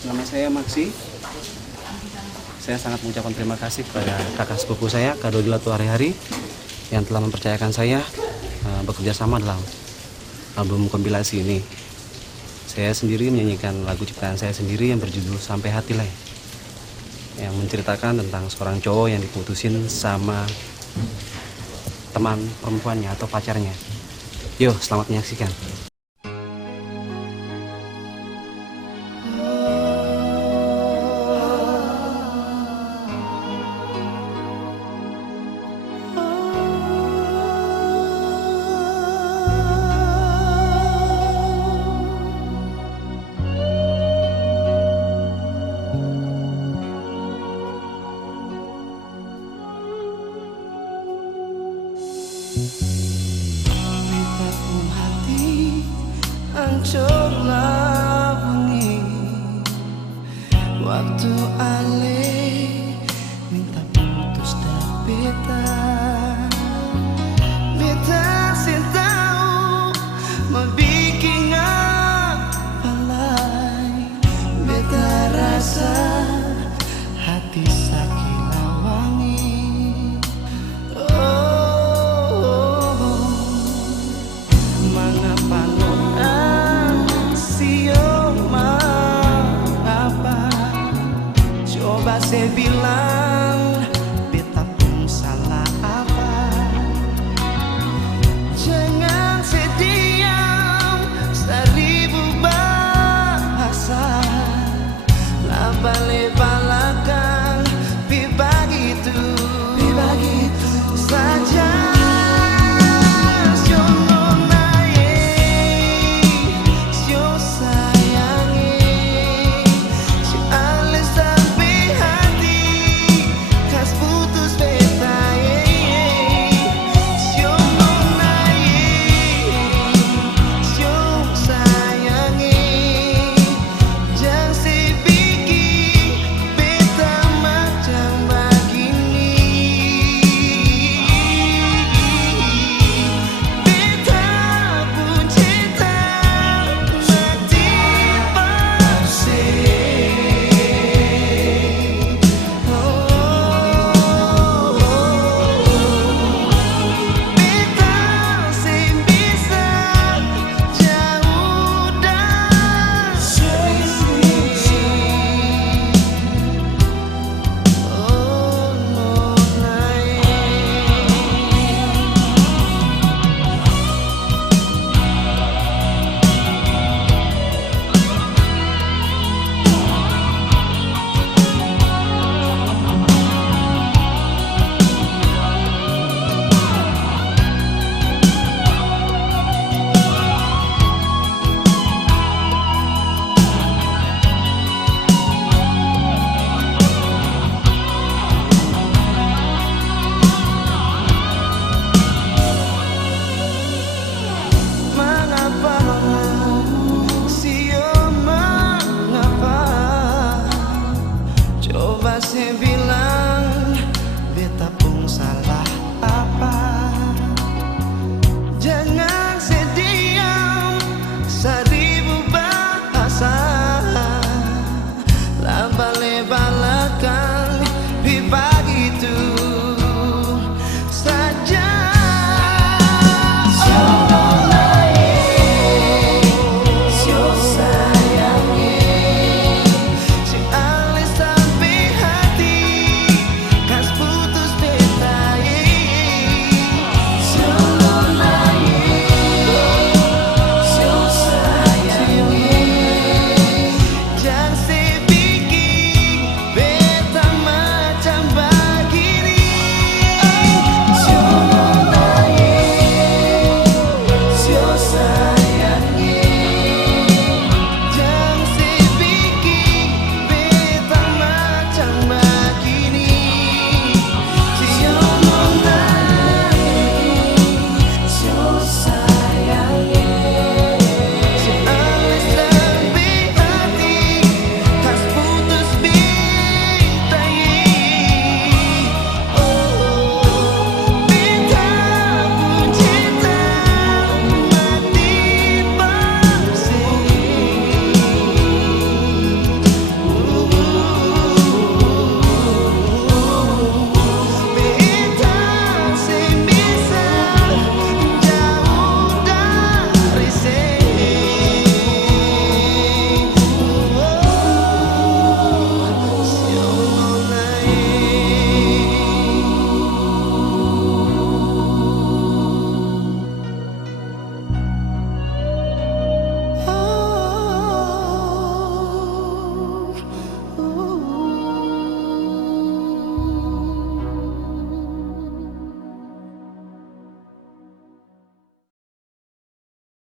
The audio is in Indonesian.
Nama saya Maksi. Saya sangat mengucapkan terima kasih kepada kakak sepupu saya, Kak Dodi Latu Hari-Hari, yang telah mempercayakan saya bekerja sama dalam album kompilasi ini. Saya sendiri menyanyikan lagu ciptaan saya sendiri yang berjudul Sampai Hati Leh, yang menceritakan tentang seorang cowok yang diputusin sama teman perempuannya atau pacarnya. Yo, selamat menyaksikan. Mintaku hati hancurlah bunyi waktu ale minta putus dan beta sin tahu membikin apa lain beta rasa hati sakit lawangi. Coba saya bilang beta pun salah apa. Jangan sediam seribu bahasa lah balik